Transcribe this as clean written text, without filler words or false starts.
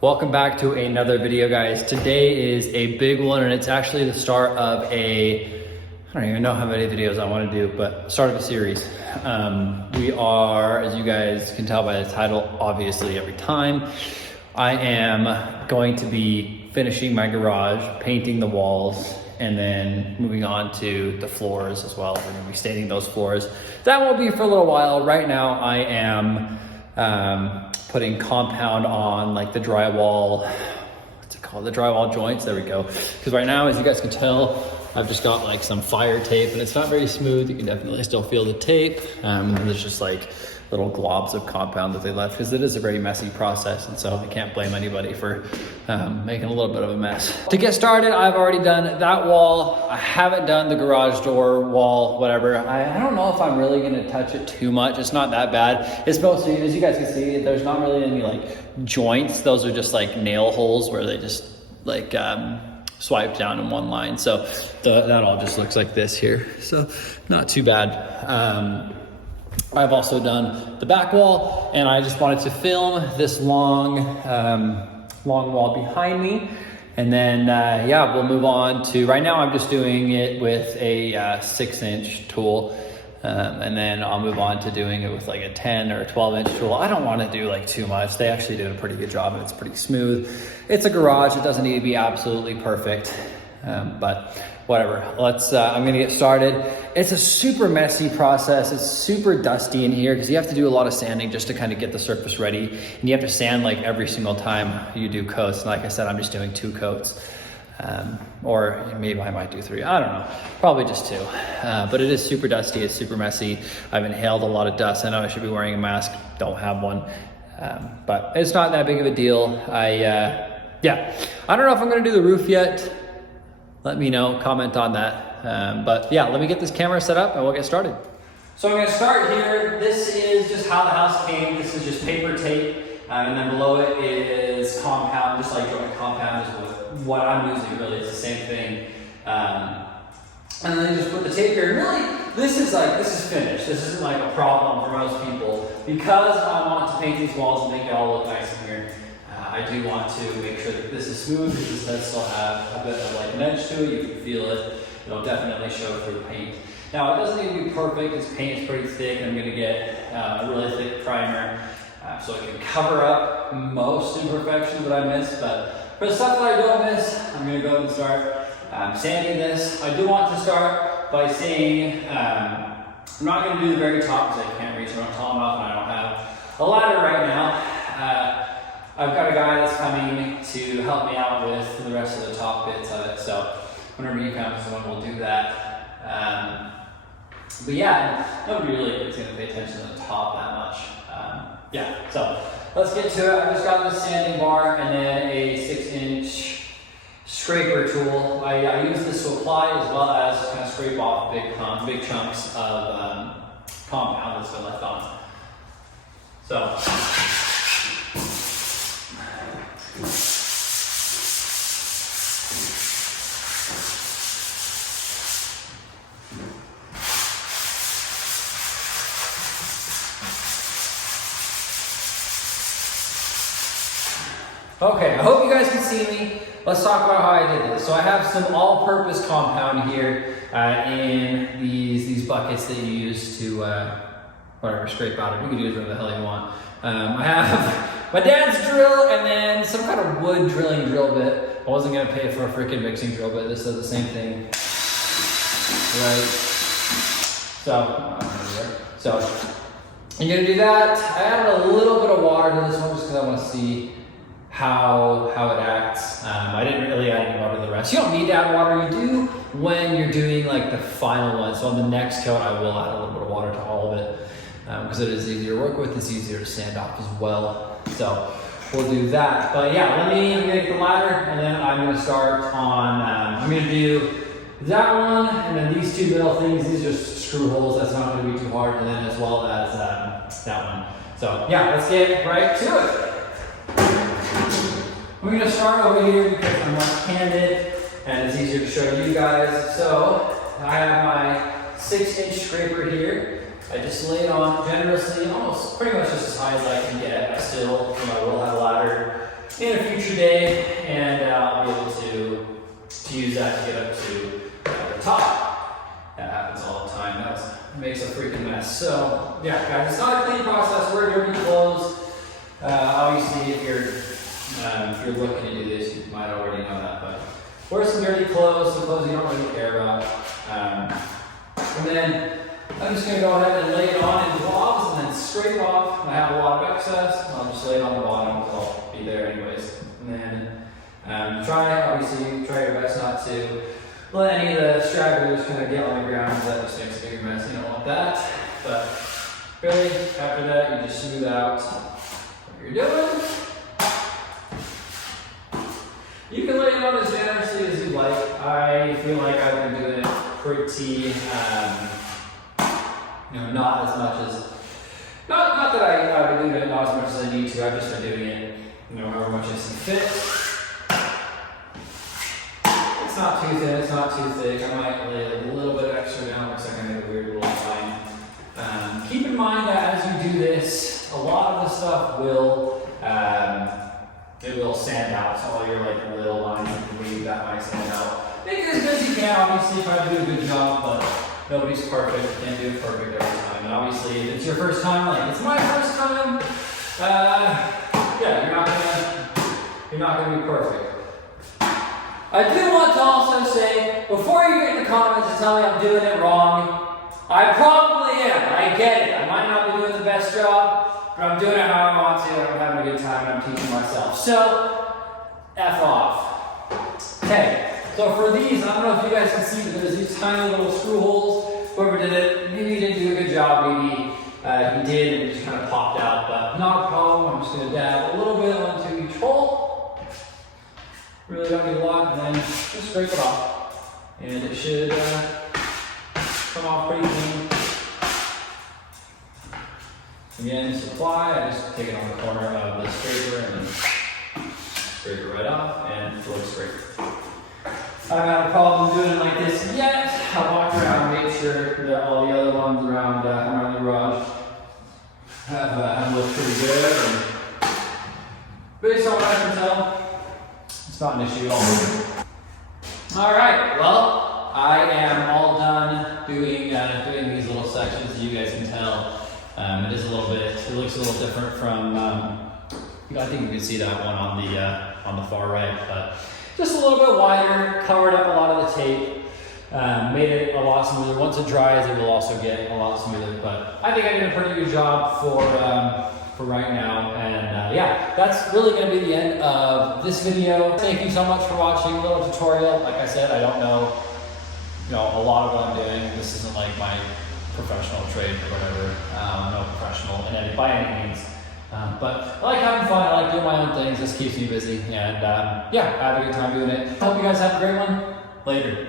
Welcome back to another video, guys. Today is a big one, and it's actually the start of I don't even know how many videos I want to do, but start of a series. We are, as you guys can tell by the title, obviously every time, I am going to be finishing my garage, painting the walls, and then moving on to the floors as well. We're going to be staining those floors. That will be for a little while. Right now I am putting compound on like the drywall, what's it called? The drywall joints, there we go. Because right now, as you guys can tell, I've just got like some fire tape and it's not very smooth. You can definitely still feel the tape. There's just like little globs of compound that they left because it is a very messy process, and so I can't blame anybody for making a little bit of a mess. To get started, I've already done that wall. I haven't done the garage door wall, whatever. I don't know if I'm really gonna touch it too much. It's not that bad. It's mostly, as you guys can see, there's not really any like joints. Those are just like nail holes where they just like swipe down in one line. So that all just looks like this here. So not too bad. I've also done the back wall, and I just wanted to film this long wall behind me. And then, yeah, we'll move on to, right now I'm just doing it with a 6-inch tool. And then I'll move on to doing it with like a 10 or a 12-inch tool. I don't want to do like too much. They actually did a pretty good job, and it's pretty smooth. It's a garage. It doesn't need to be absolutely perfect, but whatever. I'm gonna get started. It's a super messy process. It's super dusty in here because you have to do a lot of sanding just to kind of get the surface ready. And you have to sand like every single time you do coats. And like I said, I'm just doing 2 coats. Or maybe I might do 3, I don't know, probably just 2. But it is super dusty, it's super messy. I've inhaled a lot of dust. I know I should be wearing a mask, don't have one. But it's not that big of a deal. Yeah, I don't know if I'm gonna do the roof yet. Let me know, comment on that. But yeah, let me get this camera set up and we'll get started. So I'm gonna start here. This is just how the house came. This is just paper tape. And then below it is compound, just like joint compound is what I'm using, really. It's the same thing. And then just put the tape here. And really, this is finished. This isn't like a problem for most people. Because I want to paint these walls and make it all look nice in here, I do want to make sure that this is smooth because this does still have a bit of like an edge to it. You can feel it. It'll definitely show through paint. Now, it doesn't need to be perfect. This paint is pretty thick. I'm gonna get a really thick primer so it can cover up most imperfections that I miss. But for the stuff that I don't miss, I'm gonna go ahead and start sanding this. I do want to start by saying, I'm not gonna do the very top because I can't reach around tall enough and I don't have a ladder right now. I've got a guy that's coming to help me out with the rest of the top bits of it. So whenever you come, someone will do that. But yeah, nobody really is gonna pay attention to the top that much. Yeah, so let's get to it. I just got this sanding bar and then a 6-inch scraper tool. I use this to apply as well as kind of scrape off big chunks of compound that's been left on. So. Okay, I hope you guys can see me. Let's talk about how I did this. So I have some all-purpose compound here in these buckets that you use to whatever, scrape out of. You can use whatever the hell you want. I have my dad's drill and then some kind of wood drilling drill bit. I wasn't gonna pay for a freaking mixing drill bit. This does the same thing, right? So you're gonna do that. I added a little bit of water to this one just because I want to see how it acts. I didn't really add any water to the rest. You don't need to add water. You do when you're doing like the final one. So on the next coat, I will add a little bit of water to all of it because it is easier to work with. It's easier to sand off as well. So we'll do that. But yeah, I'm gonna get the ladder and then I'm gonna start on, I'm gonna do that one and then these 2 middle things. These are just screw holes. That's not gonna be too hard. And then as well as that one. So yeah, let's get right to it. We're going to start over here because I'm left-handed and it's easier to show you guys. So I have my 6-inch scraper here. I just lay it on generously, almost pretty much just as high as I can get. I will have a ladder in a future day, and I'll be able to use that to get up to the top. That happens all the time. That makes a freaking mess. So yeah, guys, it's not a clean process. Wear dirty clothes. Obviously, if you're looking to do this, you might already know that, but wear some dirty clothes, some clothes you don't really care about. And then I'm just gonna go ahead and lay it on in blobs and then scrape off. I have a lot of excess. I'll just lay it on the bottom because I'll be there anyways. And then try your best not to let any of the stragglers kind of get on the ground, because that just makes a bigger mess. You don't want that. But really, after that, you just smooth out what you're doing. You can lay it on as generously as you like. I feel like I've been doing it pretty, not as much as, not that I've been doing it not as much as I need to. I've just been doing it, however much I see fit. It's not too thin, it's not too thick. I might lay a little bit extra down. Looks like I made a weird little line. Keep in mind that as you do this, a lot of the stuff will, it will sand out. So all your like little lines you can leave, that might sand out. Make it as good as you can. Obviously, try to do a good job, but nobody's perfect. You can't do it perfect every time. And obviously, if it's your first time, like it's my first time, yeah, you're not gonna be perfect. I do want to also say, before you get in the comments and tell me I'm doing it wrong, I probably am. I get it. I might not be doing the best job, but I'm doing it how I want to, and I'm having a good time, and I'm teaching myself. So, F off. Okay, so for these, I don't know if you guys can see, but there's these tiny little screw holes. Whoever did it, maybe he didn't do a good job, maybe he did, and it just kind of popped out, but not a problem. I'm just going to dab a little bit onto each hole. Really don't need a lot, and then just scrape it off. And it should come off pretty clean. Again, supply, I just take it on the corner of the scraper and then scrape it right off and floor scrape. I haven't had a problem doing it like this yet. I walked around, made sure that all the other ones around the garage have looked pretty good. And based on what I can tell, it's not an issue at all. All right, well, I am all done doing these little sections. As you guys can tell, it is a little bit. It looks a little different from. I think you can see that one on the far right, but just a little bit wider. Covered up a lot of the tape. Made it a lot smoother. Once it dries, it will also get a lot smoother. But I think I did a pretty good job for right now. And yeah, that's really going to be the end of this video. Thank you so much for watching a little tutorial. Like I said, I don't know, a lot of what I'm doing. This isn't like my professional trade or whatever. I'm no professional in any by any means. But I like having fun. I like doing my own things. This keeps me busy. And yeah, I have a good time doing it. Hope you guys have a great one. Later.